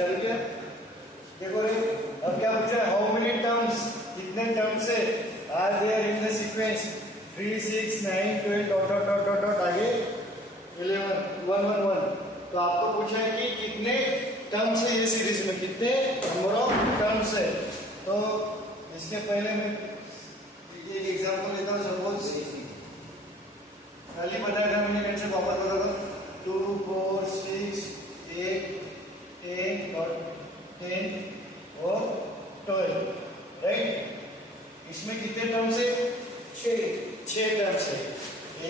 चल गया। देखो रे, अब क्या पूछा, हाउ मेनी टर्म्स, कितने टर्म्स है are there in the sequence 3 6 9 12 dot dot dot dot dot आगे 11 1 1 1। तो आपको पूछा है कि कितने टर्म्स है ये सीरीज में, कितने नंबर ऑफ टर्म्स है। तो इसके पहले मैं एक एग्जांपल लेता हूँ। सपोज खाली बताया था मैंने, कैसे वापस बता दो, 2 4 6 8 10 10 और 12, राइट। इसमें कितने टर्म्स है, 6 टर्म्स है,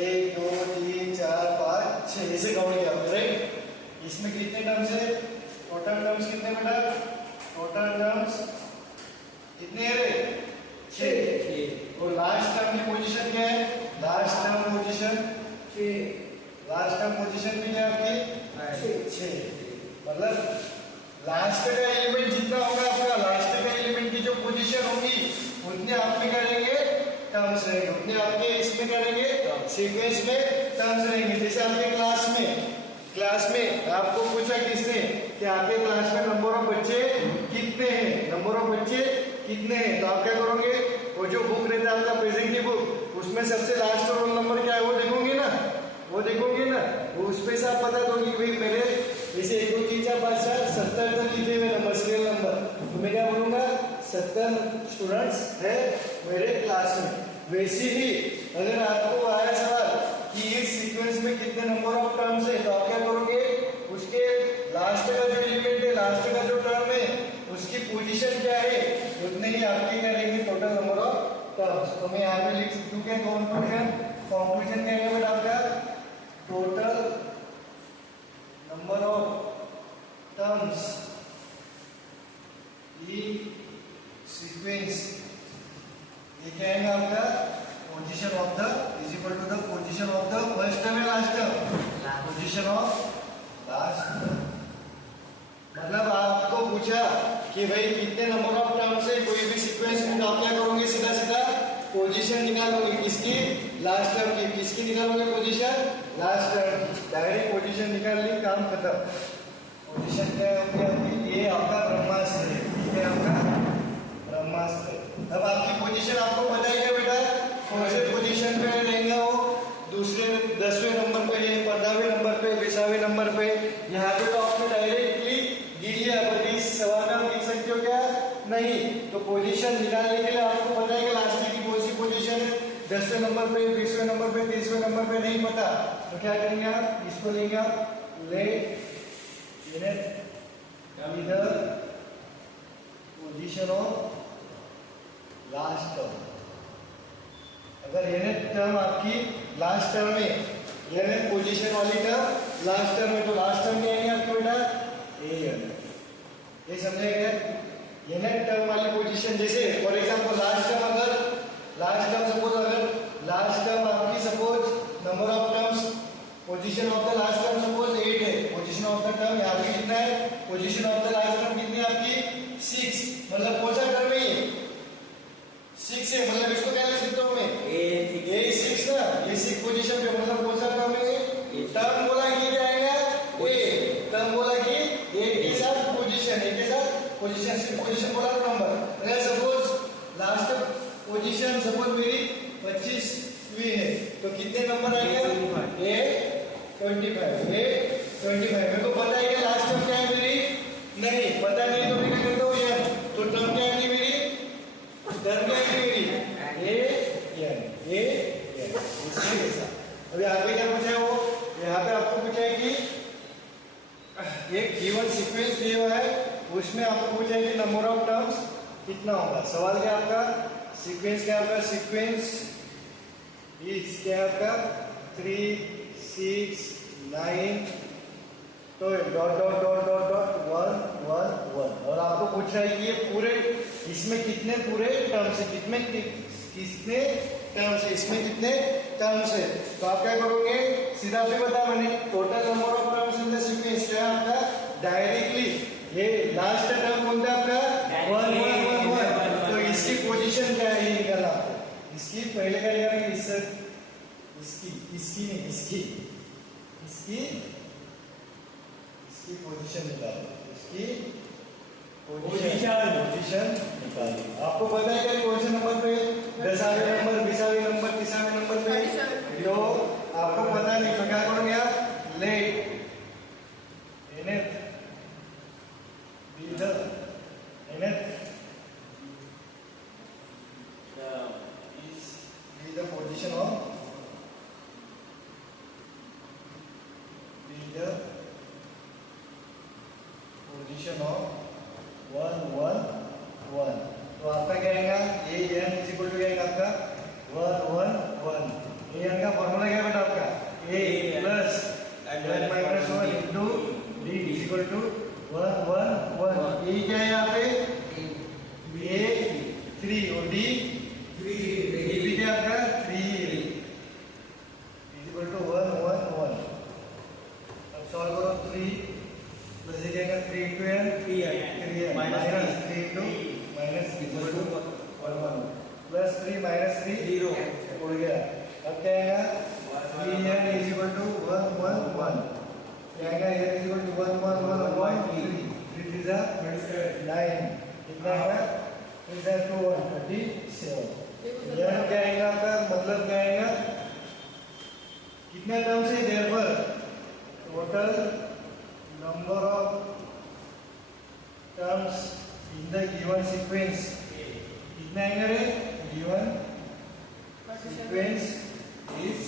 1 2 3 4 5 6 ऐसे काउंट किया आपने, राइट। इसमें कितने टर्म्स है, टोटल टर्म्स कितने बेटा, टोटल टर्म्स कितने है रे, 6। और लास्ट टर्म की पोजीशन क्या है, last term position 6, last term position भी क्या आपकी 6। मतलब लास्ट का एलिमेंट जितना होगा आपका, लास्ट का एलिमेंट की जो पोजीशन होगी उतने आप में क्या रहेंगे, टर्म्स रहेंगे, उतने आपके इसमें क्या रहेंगे, सीक्वेंस में टर्म्स रहेंगे। जैसे आपके क्लास में आपको पूछा किसने कि आपके क्लास में नंबर ऑफ बच्चे कितने हैं, नंबर ऑफ बच्चे कितने हैं, तो आप क्या करोगे, वो जो बुक रहता है आपका प्रेजेंट की बुक, उसमें सबसे लास्ट रोल नंबर क्या है वो देखोगे ना, वो उस पे से आप पता दोगे भाई मेरे जैसे 1 2 3 4 5 6 70 तक लिखे हुए नंबर, सीरियल नंबर, तो मैं क्या बोलूंगा 70 स्टूडेंट्स है मेरे क्लास में। वैसे ही अगर आपको आया सवाल कि इस सीक्वेंस में कितने नंबर ऑफ टर्म्स है, तो आप क्या करोगे, उसके लास्ट का जो एलिमेंट है, लास्ट का जो टर्म है, उसकी पोजीशन क्या है, उतने ही आपके क्या रहेंगे टोटल नंबर ऑफ टर्म्स। तो मैं यहाँ पे लिख सकता हूँ क्या, कंक्लूजन क्या है बेटा आपका, total number of terms in sequence, ये क्या है आपका, position of the is equal to the position of the first term है last term, position of last term. मतलब आपको पूछा कि भाई कितने नंबर ऑफ टर्म्स है कोई भी सीक्वेंस में, तो आप क्या करोगे, सीधा सीधा पोजीशन निकालोगे, किसकी, लास्ट टर्म की। किसकी निकालोगे, पोजीशन लास्ट टर्म की, डायरेक्ट पोजीशन निकाल ली, काम खत्म। पोजीशन क्या है, ये आपका ब्रह्मास्त्र है, ये आपका ब्रह्मास्त्र। अब आपकी पोजीशन आपको पता ही है बेटा, कौन से पोजीशन पे रहेगा वो, दूसरे 10वें नंबर पे है, 15वें नंबर पे, 20वें नंबर पे। यहाँ पे तो आपने डायरेक्टली गिर लिया, पर 20 सवाल में आप लिख सकते हो क्या, नहीं। तो पोजीशन निकालने के लिए आपको पता है कि लास्ट की कौन सी पोजीशन है, 10वें नंबर पे, 20वें नंबर पे, 30वें नंबर पे, नहीं पता, तो क्या करेंगे आप, इसको लेंगे आप, लेट इधर पोजीशन ऑफ लास्ट टर्म। अगर ये टर्म आपकी लास्ट टर्म में, ये पोजीशन वाली टर्म लास्ट टर्म में, तो लास्ट टर्म क्या है आपको बेटा, ये समझे गए, ये टर्म वाली पोजीशन। जैसे फॉर एग्जांपल लास्ट टर्म, अगर लास्ट टर्म सपोज, अगर लास्ट टर्म आपकी suppose number of terms, position of the last term suppose 8 है, पोजीशन ऑफ द टर्म यहाँ पे कितना है, position of the last term कितनी है आपकी 6, मतलब कौन सा टर्म है ये 6 है, मतलब इसको क्या लिख सकता हूँ मैं, ये 6 ना, ये 6 पोजीशन पे, मतलब कौन सा टर्म है, टर्म बोला कि क्या आएगा, ए टर्म बोला कि ए के साथ पोजीशन, ए के साथ पोजीशन, सिर्फ पोजीशन बोला नंबर। अगर सपोज लास्ट पोजीशन सपोज मेरी 25वीं है, तो कितने नंबर आएंगे, ए 25, ए 25। मेरे को पता है कि लास्ट टर्म क्या है मेरी, नहीं पता नहीं, तो मैं क्या करता हूँ यार, तो टर्म क्या है मेरी, टर्म क्या है मेरी, ए इसके जैसा। अभी आगे क्या पूछा है वो, यहाँ पे आपको पूछा है कि एक गिवन सीक्वेंस दिया हुआ है, उसमें आपको पूछा है कि नंबर ऑफ टर्म्स कितना होगा। सवाल क्या आपका, सीक्वेंस क्या आपका, सीक्वेंस इज क्या आपका 3 6 9 तो dot dot dot dot dot 1 1 1। और आपको पूछा है कि ये पूरे इसमें कितने पूरे टर्म्स है, कितने टर्म्स है, इसमें कितने टर्म्स है। तो आप क्या करोगे, सीधा भी बता मैंने, total number of terms in the sequence क्या है आपका, डायरेक्टली ये लास्ट टर्म कौन था आपका 1 1 1 1, तो इसकी पोजीशन क्या है ये निकाला आपको, इसकी पहले क्या निकालेंगे, इसकी नहीं, इसकी पोजीशन निकालो। इसकी पोजीशन निकालिए। आपको पता है क्या कौन से नंबर पे, 10वें नंबर, 20वें नंबर, 30वें नंबर पे? तो आपको पता नहीं तो क्या करोगे आप? Let nth be the position of position of 1 1 1। तो आपका क्या आएगा? A n is equal to क्या आएगा आपका? 1 1 1। ए एन का फॉर्मूला क्या है बेटा आपका? A plus n minus 1 into d is equal to 1 1 1। A क्या है यहाँ पे? ए 3 और डी भी क्या आपका? 3 इज इक्वल टू 1 1 1। अब सॉल्व करो। 3 प्लस ये क्या आएगा? 3 into n 3 minus 3 into minus equal to 1 1 plus 3 minus 3 0 उड़ गया। अब क्या आएगा? 3n is equal to 1 1 1। क्या आएगा? n इज इक्वल टू 1 1 1 1 3 3 3 जा 9। कितना आएगा? 3 जा 2 1 37। यह क्या आएगा आपका? मतलब क्या आएगा? कितना टर्म से therefore total number of terms in the given sequence कितना आएगा रे? Given sequence is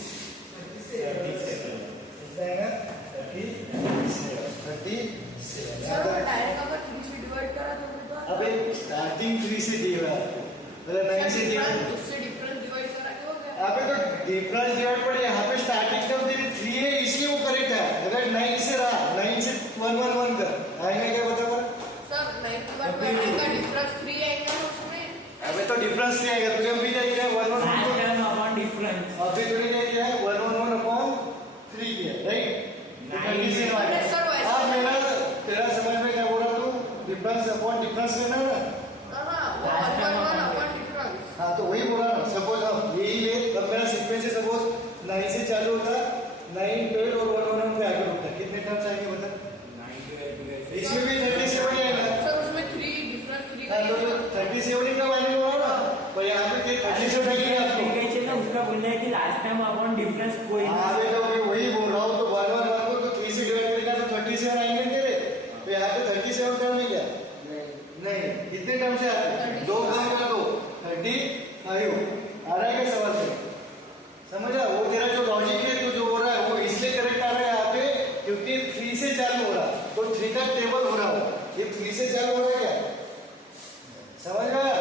37। कितना आएगा? 37। सर वो डायरेक्ट अगर 3 से डिवाइड करा तो अबे स्टार्टिंग 3 से डिवाइड मतलब 9 से डिवाइड, उससे डिफरेंस डिवाइड करा के हो गया। अबे तो डिफरेंस डिवाइड पड़े। यहाँ पे स्टार्टिंग टर्म तेरी 3 है इसलिए वो करेक्ट है। अगर 9 से रहा 9 से 1 1 1 कर आएगा क्या बता बड़ा? सर 9 के बाद करने का डिफरेंस 3 आएगा ना उसमें। अबे तो डिफरेंस नहीं आएगा। तुझे अभी क्या किया? 1 1 1 अपॉन डिफरेंस। अभी तूने क्या किया? 1 1 1 अपॉन 3 किया, राइट? मेरा तेरा समझ में क्या बोल रहा तू? डिफरेंस अपॉन डिफरेंस लेना है ना? हां वो 1 1 अपॉन डिफरेंस। हाँ तो वही बोला ना। सपोज अब यही ले, अब मेरा सीक्वेंस है सपोज 9 से चालू होता 9 12 और 1 1 पे आगे होता। कितने टर्म्स आएंगे बता? 9 इसमें भी 37 ही आएगा। सर उसमें 3 डिफरेंस 3 हाँ तो 37 ही का वैल्यू होगा ना। पर यहाँ पे 37 लगेगा आपको। उसका बोलना है कि लास्ट टाइम अपॉन डिफरेंस कोई हाँ तो मैं वही बोल रहा हूँ। तो 1 1 1 को तो 3 से डिवाइड करेगा तो 37 आएंगे तेरे। तो यहाँ पे 37 टर्म है क्या? नहीं। कितने टर्म से आते हैं? 2 कम कर दो 35 आ रहा है क्या समझ में? समझा? वो तेरा जो लॉजिक है तो जो हो रहा है वो इसलिए करेक्ट आ रहा है यहाँ पे क्योंकि 3 से चालू हो रहा तो 3 का टेबल हो रहा हो। ये 3 से चालू हो रहा है क्या? समझ गया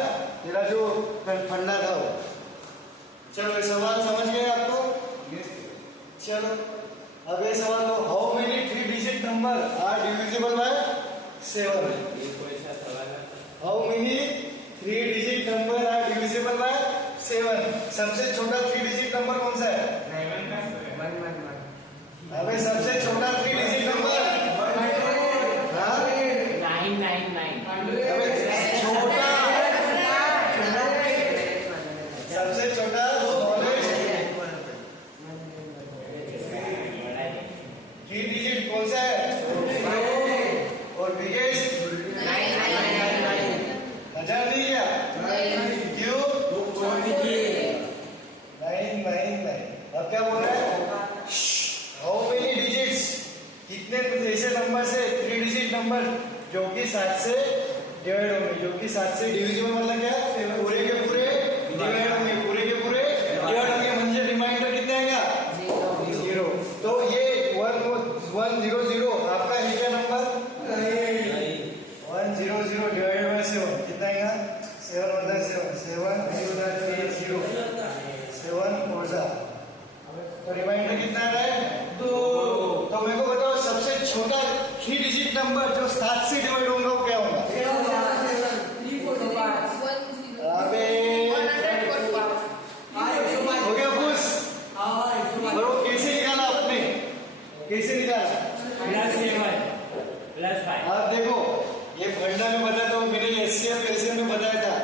तेरा जो फंडा था वो? चलो ये सवाल समझ गए आपको? चलो अब ये सवाल लो। How many 3 digit number are divisible by 7? How many 3 digit number are divisible by 7? सबसे छोटा 3 डिजिट नंबर कौन सा है? अबे सबसे छोटा 3 डिजिट नंबर 999। अबे छोटा सबसे छोटा कौन सा है? और बिगेस्ट 1000 दी क्या? क्यों? 999। अब क्या बोल रहा है? How many digits? कितने ऐसे नंबर से 3 डिजिट नंबर जो कि 7 से डिवाइड होंगे, जो कि 7 से डिविजिबल मतलब क्या? पूरे के पूरे डिवाइड होंगे, पूरे के पूरे डिवाइड होंगे म्हणजे रिमाइंडर कितने आएगा? 0। तो ये 100 आपका है क्या नंबर? 100 डिवाइड बाय 7 कितना आएगा? 7 होता है 7 7 0 7 4 जा। तो रिमाइंडर कितना आ रहा है? 2। तो मेरे को बताओ सबसे छोटा 3 डिजिट नंबर जो 7 से डिवाइड होगा वो क्या होगा? अबे हो गया खुश? और वो कैसे निकाला आपने? कैसे निकाला? +5। आप देखो ये फंडा में बताता हूँ। मैंने एचसीएफ एलसीएम में बताया था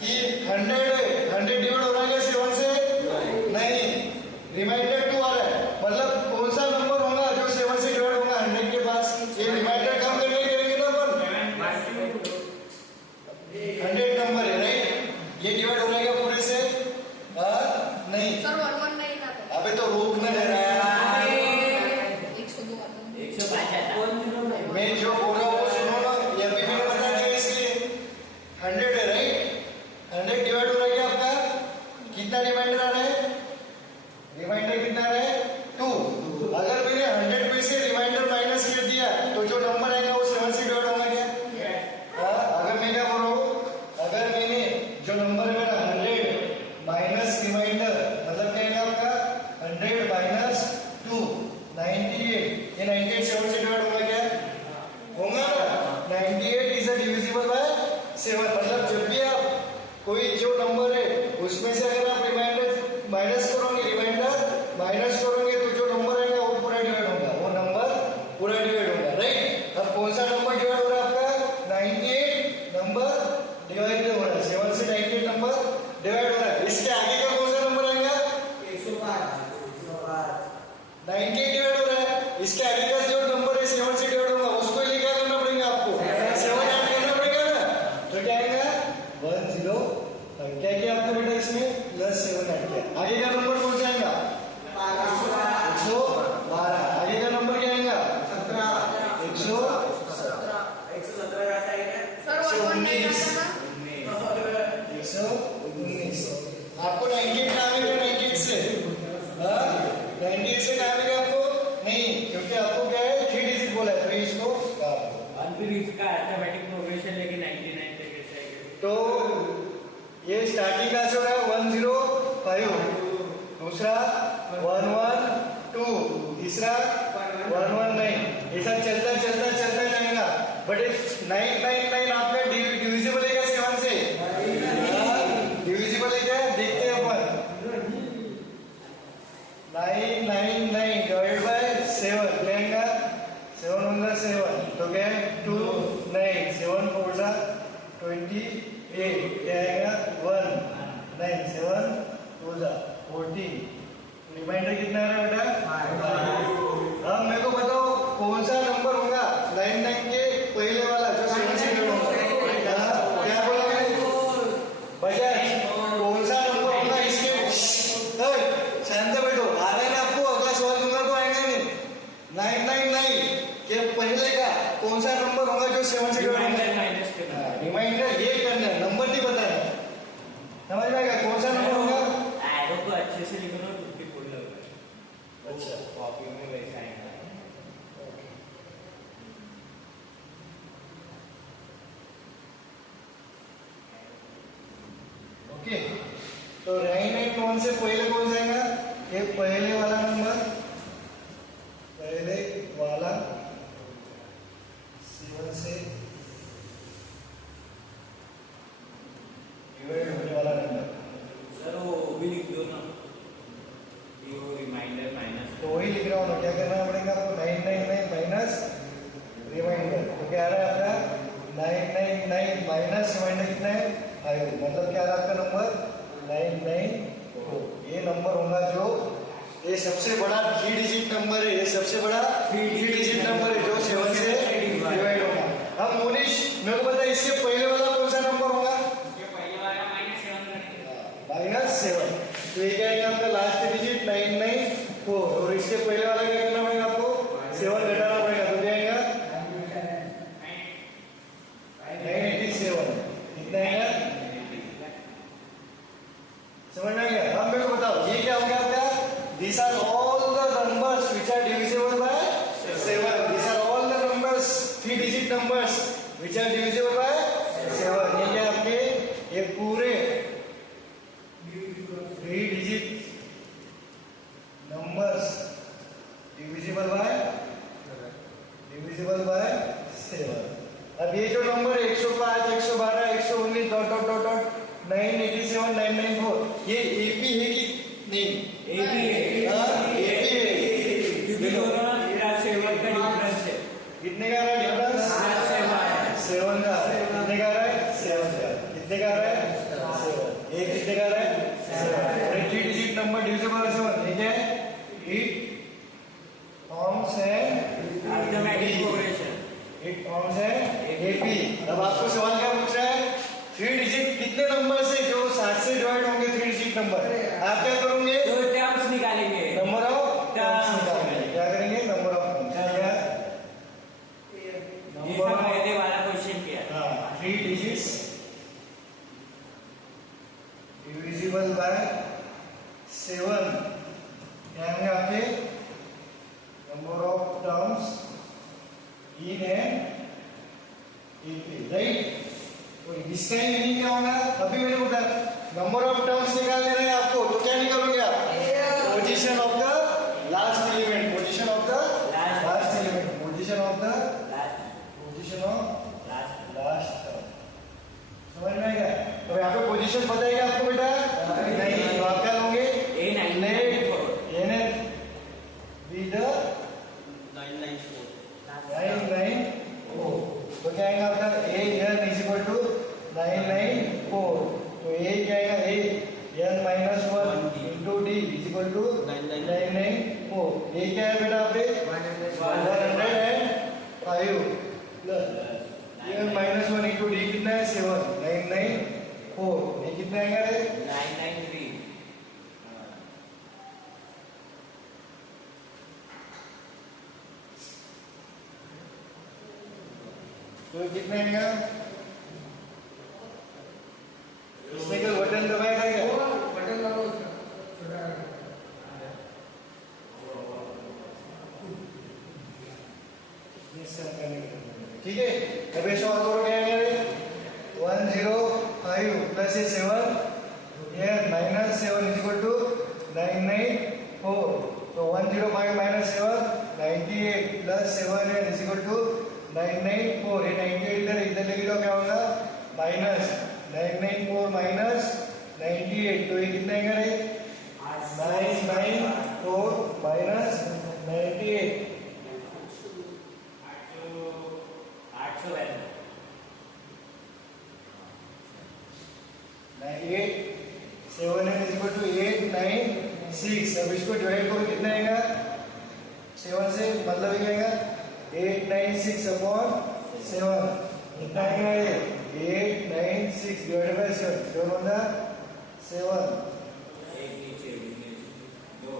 कि 100 डिवाइड हो रहा है 7 से? नहीं, रिमाइंडर 2 आ रहा है। मतलब कौन सा नंबर होगा जो 7 से डिवाइड होगा 100 के पास? ये रिमाइंडर कम करने करेंगे तो ये 98 7 से डिवाइड होगा क्या? होगा ना? 98 इज डिविजिबल बाय 7। मतलब जब भी आप कोई जो नंबर है उसमें से अगर आप रिमाइंडर माइनस करोगे तो जो नंबर आएगा वो पूरा डिवाइड होगा, वो नंबर पूरा डिवाइड होगा, राइट? अब कौन सा नंबर डिवाइड हो रहा है आपका? 98 नंबर डिवाइड हो रहा है, 7 से 98 नंबर डिवाइड हो रहा है। इसके आगे का कौन सा नंबर आएगा? 98 डिवाइड हो रहा है, इसके आगे का जो नंबर है 7 से डिवाइड होगा उसको ही क्या करना पड़ेगा आपको? 7 ऐड करना पड़ेगा ना, तो क्या आएगा? 105। क्या किया आपने बेटा इसमें? +7 ऐड किया। आगे का नंबर कौन सा आएगा? 112। आगे का नंबर क्या आएगा? 117। सर 119 आता ना? 119। आपको 98 कहाँ मिलेगा? 98 से 98 से कहाँ मिलेगा आपको? नहीं, क्योंकि आपको क्या है 3 डिजिट बोला है, तो इसको काट दो। और फिर इसका अर्थमेटिक प्रोग्रेशन लेके 99 तक कैसे आएगा? तो ये स्टार्टिंग का जो है 105, दूसरा 112, तीसरा 119, ऐसा चलता जाएगा। बट 999 आपका डिविजिबल है क्या 7 से? डिविजिबल है क्या? देखते हैं अपन। 999 डिवाइड बाय 7 लेंगे, 7 होगा 7, तो क्या है 2 9, 7 4 जा 28, क्या आएगा 1 9 7 2 जा 14। रिमाइंडर कितना आ रहा है बेटा? 5। अब मेरे को बताओ कौन सा नंबर होगा 99 के पहले वाला जो 7 से जुड़ा होगा? क्या बोला मैंने? बजाज। कौन सा नंबर होगा इसके? शांत बैठो, आ रहा है ना आपको? अगला सवाल दूंगा तो आएगा नहीं। 999 के पहले का कौन सा नंबर होगा जो 7 से जुड़ा होगा? माइनस करना है। रिमाइंडर ये करना है, नंबर नहीं बताना। समझ में आएगा कौन सा नंबर होगा? एरो को अच्छे से लिखो ना, 54 लगेगा। अच्छा, कॉपी में वैसा आएगा। ओके। तो 991 से पहले कौन सा आएगा? ये पहले वाला नंबर, पहले वाला 7 से डिवाइड होने वाला नंबर, सर वो भी लिख दो ना, ये वो रिमाइंडर माइनस। तो वही लिख रहा हूँ ना। क्या करना पड़ेगा आपको? 999 माइनस रिमाइंडर, तो क्या आ रहा है आपका? 999 माइनस रिमाइंडर कितना है? 5। मतलब क्या आ रहा है आपका नंबर? 994। ये नंबर होगा जो, ये सबसे बड़ा 3 डिजिट नंबर है, ये सबसे बड़ा 3 डिजिट नंबर है जो 7 से डिवाइड होगा। अब मोनिश मेरे को बता, इसके पहले वाला कौन सा नंबर होगा? -7। तो ये क्या है आपका लास्ट डिजिट 994, और इसके पहले वाला क्या करना पड़ेगा आपको? 7 घटाना पड़ेगा, तो क्या आएगा? 987। कितना आएगा? समझ में आ गया? अब मेरे को बताओ ये क्या हो गया आपका? These are all the numbers which are divisible by 7. These are all the numbers, 3 digit numbers which are divisible by 7. ये क्या आपके? ये पूरे 3 digit numbers divisible by 7. अब ये जो नंबर है 105, 112, 119 डॉट डॉट डॉट डॉट 987, 994, ये एपी है कि नहीं? एपी है। एपी है। क्योंकि दोनों ना 7 का डिफरेंस है। कितने का आ रहा है डिफरेंस? 7 का। कितने का आ रहा है? 7 का। कितने का आ रहा है? 7। ये कितने का आ रहा है? 7। और 3 डिजिट नंबर डिविजिबल बाय 7, ठीक है? It forms an arithmetic progression. It forms an AP. अब आपको सवाल क्या पूछ रहा है? 3 डिजिट कितने नंबर से जो 7 से डिवाइड होंगे 3 डिजिट नंबर, आप क्या करोगे? तो टर्म्स निकालेंगे। नंबर ऑफ टर्म्स निकालेंगे। क्या करेंगे? Number of terms. क्या? जैसा पहले वाला क्वेश्चन किया। 3 डिजिट्स डिविजिबल बाय 7, क्या है आपके? Number of terms in an AP, right? तो इसका मीनिंग क्या होगा? अभी मैंने बताया नंबर ऑफ टर्म्स निकालने रहे आपको, तो क्या निकालोगे आप? Position of the last element, position of the last क्या आएगा आपका a n is equal to 994 तो ए क्या आएगा a n minus 1 into d is equal to 994 a क्या है बेटा आप 105 plus n minus 1 into d कितना है 7 994 ये कितना आएगा रे 993 तो कितना आएगा इसमें कल बटन दबाएगा क्या बटन दबाओ उसका छोटा ठीक है अभी सॉल्व करो क्या आएगा रे 105 प्लस 7 ये माइनस 7 इज इक्वल टू 994 तो 105 माइनस 7 98 प्लस 7 है इज इक्वल टू 994 ये 98 इधर लेके जाओ क्या होगा माइनस 994 माइनस 98 तो ये कितना आएगा रे 994 माइनस 98 8 7 is equal to 8 9 6 अब इसको डिवाइड करो कितना आएगा 7 से मतलब क्या आएगा 896 अपॉन 7 कितना आएगा ये 896 डिवाइडेड बाय 7 7 होगा 7 एक नीचे दो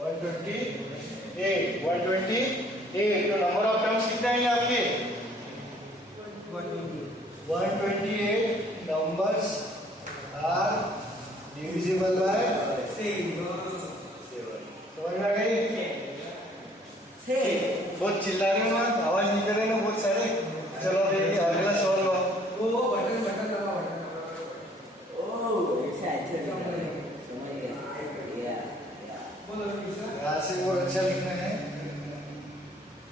128 तो नंबर ऑफ टर्म्स कितने आएंगे आपके 128 numbers are divisible by 7 समझ में आ गई बहुत चिल्ला रहे हो ना आवाज निकल रहे ना बहुत सारे चलो देखिए अगला सवाल लो वो बटन बटन दबाओ बोलो सर यहाँ से वो अच्छा लिखना है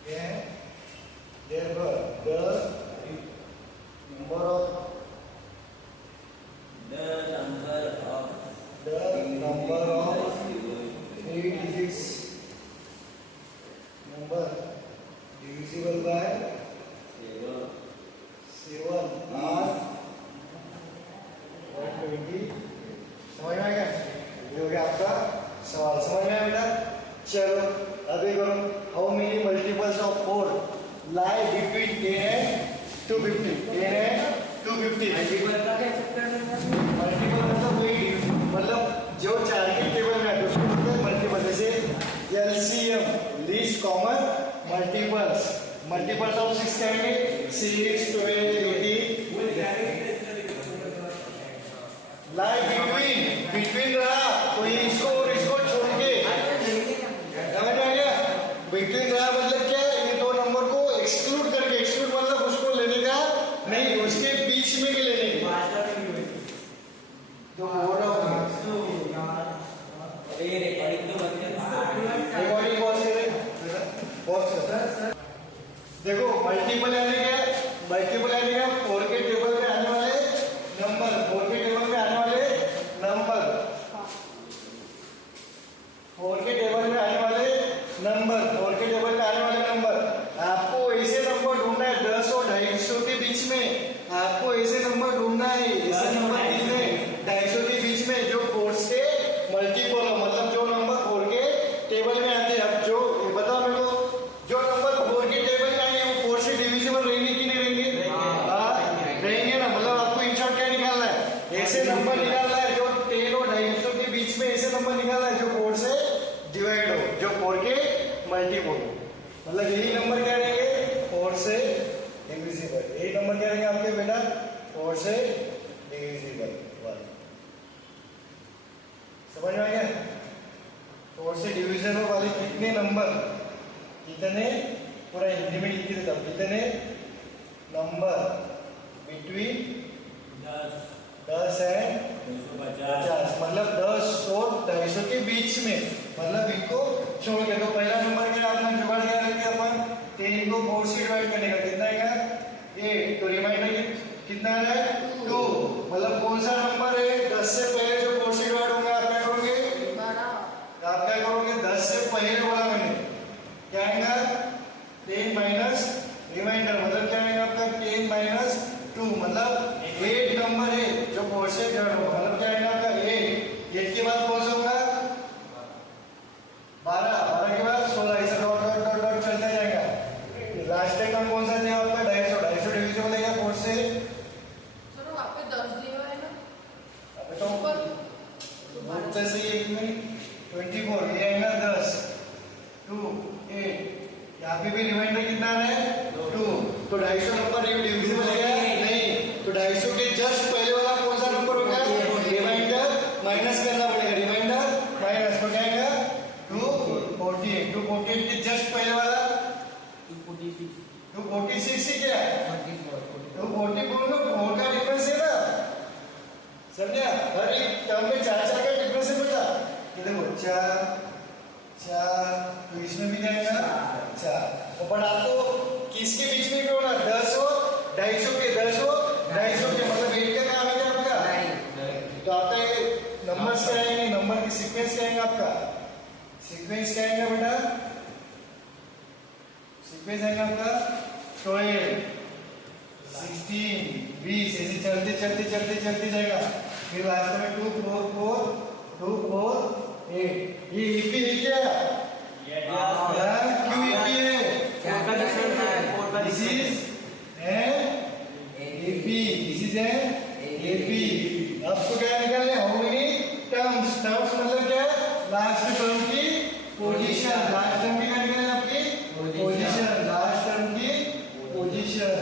क्या है therefore the number of three digits number divisible by 7 are 120 समझ में आ गया ये हो गया आपका सवाल समझ में आया बेटा चलो अभी करो how many multiples of 4 lie between 10 and 250 10 and 250 multiple मतलब वही मतलब जो चार के टेबल में आते उसको बोलते हैं मल्टीपल जैसे LCM least common multiples of 6 क्या आएंगे 6 12 18 लाई बिटवीन रहा तो ये इसको और इसको छोड़ के समझ में आ गया बिटवीन रहा मतलब क्या ये दो नंबर को एक्सक्लूड करके एक्सक्लूड मतलब उसको लेने का नहीं उसके बीच में के लेने का तो हो रहा रिकॉर्डिंग पॉज करें पॉज कर देखो मल्टीपल यानी क्या 4 के टेबल में आने वाले नंबर 4 के टेबल में आने वाले नंबर 4 के टेबल में आने वाले नंबर आपको ऐसे नंबर ढूंढना है 10 और 250 के बीच में आपको ऐसे नंबर ढूंढना है ऐसे नंबर 250 के बीच में जो 4 से मल्टीपल हो मतलब जो नंबर 4 के टेबल में आते हैं अब जो बताओ मेरे को जो नंबर 4 के टेबल में आएंगे वो 4 से डिविजिबल रहेंगे कि नहीं रहेंगे रहेंगे ना मतलब आपको इन शॉर्ट क्या निकालना है ऐसे नंबर निकालना है जो 10 और 250 के बीच में ऐसे नंबर निकालना है जो 4 से डिवाइड हो जो 4 के मल्टीपल हो मतलब यही नंबर क्या रहेंगे 4 से डिविजिबल यही नंबर क्या रहेंगे आपके बेटा 4 से डिविजिबल 1 समझ में आ गया 4 से डिविजिबल वाले कितने नंबर कितने पूरा हिंदी में लिख के देता हूं कितने नंबर बिटवीन 10 एंड 50 मतलब 10 और 250 के बीच में मतलब इनको छोड़ के तो पहला नंबर क्या आपने जुगाड़ क्या रखे अपन 3 को 4 से डिवाइड करने का कितना आएगा 8 तो रिमाइंडर कितना है 2 मतलब कौन सा नंबर है 10 से पहले जो 4 से डिवाइड होंगे आप क्या करोगे 10 से पहले बोला मैंने क्या आएगा 10 माइनस रिमाइंडर मतलब क्या आएगा आपका 10 माइनस 2 मतलब 8 नंबर है जो 4 से डिवाइड होगा मतलब क्या आएगा आपका 8 8 के बाद कौन सा होगा 12 12 के बाद 16 ऐसे डॉट डॉट डॉट डॉट चलता जाएगा लास्ट टाइम हम कौन सा दिया आपका 250 250 डिविजिबल है क्या 4 से सर वहाँ पे 10 दिया हुआ है ना अबे तो ऊपर ऊपर से एक मिनट 24 ये आएगा 10 2 8 यहाँ पे भी रिमाइंडर कितना है 2 तो 250 नंबर डिविजिबल है नहीं तो 250 के जस्ट पहले वाला कौन सा नंबर होगा रिमाइंडर माइनस करना पड़ेगा रिमाइंडर माइनस तो क्या आएगा 248 248 के जस्ट पहले वाला 246 ही क्या है 244 में 4 का डिफरेंस है ना समझा हर एक टर्म में 4 का डिफरेंस है बेटा ये देखो 4 4 तो इसमें भी जाएगा 4 और बट आपको किसके बीच में क्यों ना 10 हो 250 के 10 हो 250 के मतलब 8 का काम है आपका तो आपका ये नंबर्स क्या आएंगे नंबर की सीक्वेंस क्या आएगा आपका सीक्वेंस क्या आएगा बेटा सीक्वेंस आएगा आपका 12 16 20 ऐसे चलते चलते चलते चलते जाएगा फिर लास्ट में 2 4 4 2 4 8 ये ईपी है क्या यार क्यों ईपी है this is AP this is AP आपको क्या निकालना है हाउ मेनी टर्म्स टर्म्स मतलब क्या लास्ट टर्म की पोजीशन लास्ट टर्म की क्या निकालना है आपकी पोजीशन लास्ट टर्म की पोजीशन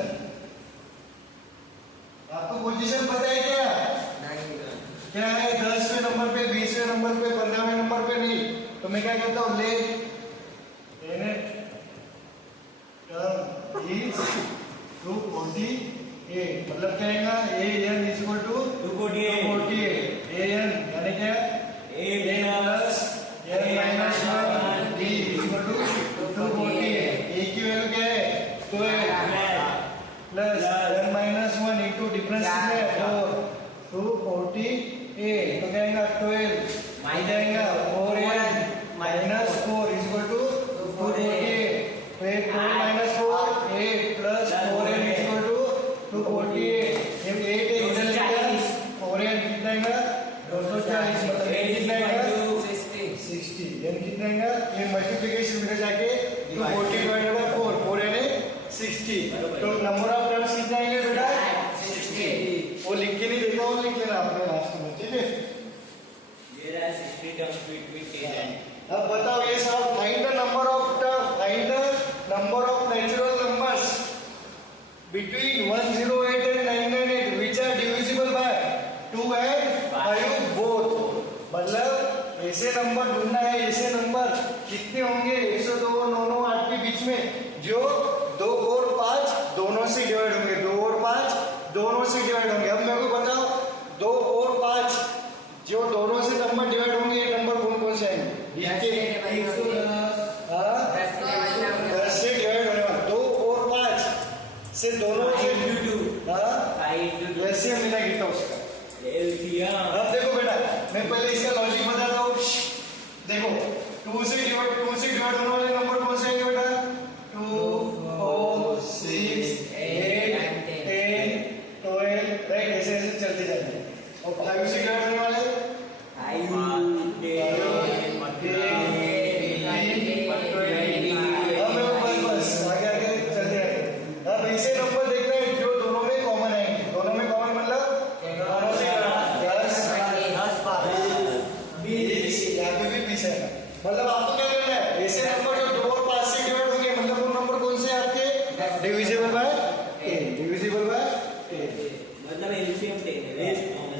आपको पोजीशन पता है क्या है 10वें नंबर पे 20वें नंबर पे 15वें नंबर पे नहीं तो मैं क्या कहता हूँ ले टर्म इज 248 मतलब क्या आएगा a n is equal to 248 a n यानी क्या a plus n minus 1 d is equal to 248 a की वैल्यू क्या है 12 plus n minus 1 into difference कितना है 248 तो क्या आएगा 12 माइनस जाएगा 4n minus 4 is equal to 248 तो 8 minus 4 8 plus 4n is equal to 248 ये 8 है इधर लेकर 4n कितना आएगा 240 मतलब n कितना आएगा 60 n कितना आएगा ये मल्टीप्लिकेशन में जाके 240 डिवाइडेड बाय 4 4n है 60 तो नंबर ऑफ टर्म्स कितना आएंगे बेटा 60 वो लिख के नहीं देता हूँ लिख लेना आपने लास्ट में ठीक है ये रहा 60 टर्म्स बिटवीन 10 एंड अब बताओ ये सब find the number of term find the number of natural numbers between 108 and 998 which are divisible by 2 and 5 both मतलब ऐसे नंबर ढूंढना है ऐसे नंबर कितने होंगे 102 9 8 के बीच में जो 2 और 5 दोनों से डिवाइड होंगे 2 और 5 दोनों से डिवाइड होंगे अब मेरे को बताओ 2 और 5 जो दोनों से नंबर डिवाइड होंगे ये नंबर कौन कौन से आएंगे 10 से डिवाइड होने वाला 2 और 5 से दोनों से वैसे मिला गिरता उसका अब देखो बेटा मैं पहले इसका लॉजिक बताता हूँ देखो 2 से डिवाइड होने वाले नंबर कौन से आएंगे बेटा 2 4 6 8 10 12 राइट ऐसे ऐसे चलते जाएंगे और 5 से डिवाइड होने वाले 20 है मतलब आपको क्या करना है ऐसे नंबर जो 2 और 5 से डिवाइड होंगे मतलब वो नंबर कौन से आपके डिविजिबल बाय 10 डिविजिबल बाय 10 मतलब एलसीएम लेंगे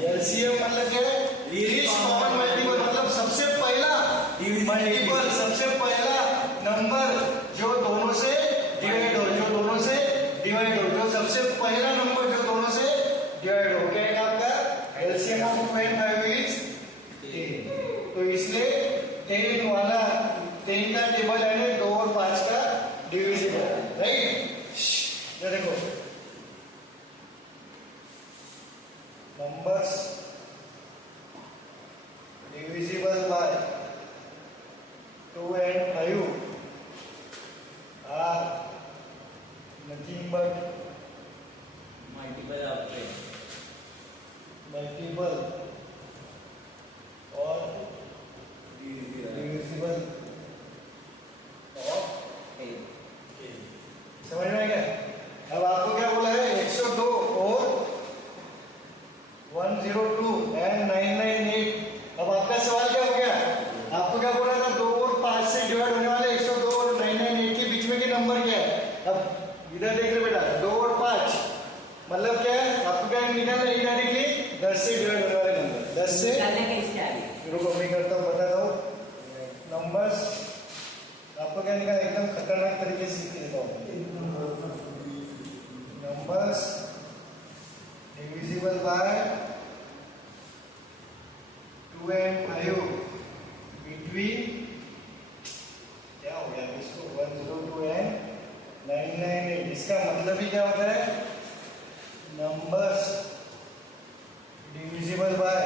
एलसीएम मतलब क्या है लीस्ट कॉमन मल्टीपल मतलब सबसे पहला मल्टीपल सबसे पहला नंबर जो दोनों से डिवाइड हो जो सबसे पहला नंबर जो दोनों से डिवाइड हो क्या है आपका एलसीएम ऑफ 5 इज 10 तो इसलिए 10 वाला 10 का टेबल है 2 और 5 का डिविजिबल राइट ये देखो numbers divisible by 2 and 5 are से डिवाइड होने वाले 102 और 998 के बीच में के नंबर क्या है? अब इधर देख रहे बेटा, 2 और 5 मतलब क्या है? आपको क्या निकालना है? इनडायरेक्टली 10 से डिवाइड होने वाले नंबर 10 से। निकालने के इसके आगे रुको मैं करता हूँ, बताता हूँ नंबर्स। आपको क्या निकालना है? एकदम खतरनाक तरीके से लिख के देता हूँ। Numbers divisible by 2 and 5 between क्या हो गया इसको 102 and 998। इसका मतलब ही क्या होता है? Numbers divisible by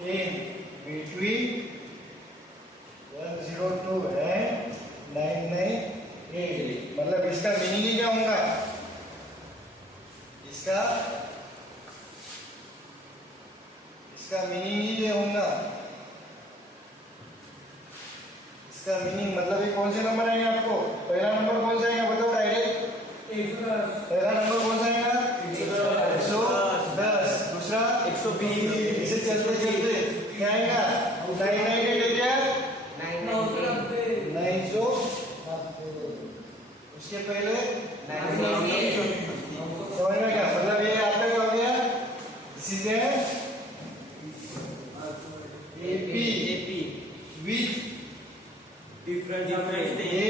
10 between 102 and 998। मतलब इसका मीनिंग ही क्या होगा? इसका मीनिंग ही ये होगा। इसका मीनिंग मतलब ये कौन से नंबर आएंगे आपको? पहला नंबर कौन सा आएगा बताओ डायरेक्ट? 110। पहला नंबर कौन सा आएगा? 110। दूसरा 120। इसे चलते चलते क्या आएगा? 998 है क्या? 900। उसके पहले समझ में क्या मतलब? ये आपका क्या हो गया? सीधे AP with डिफरेंस A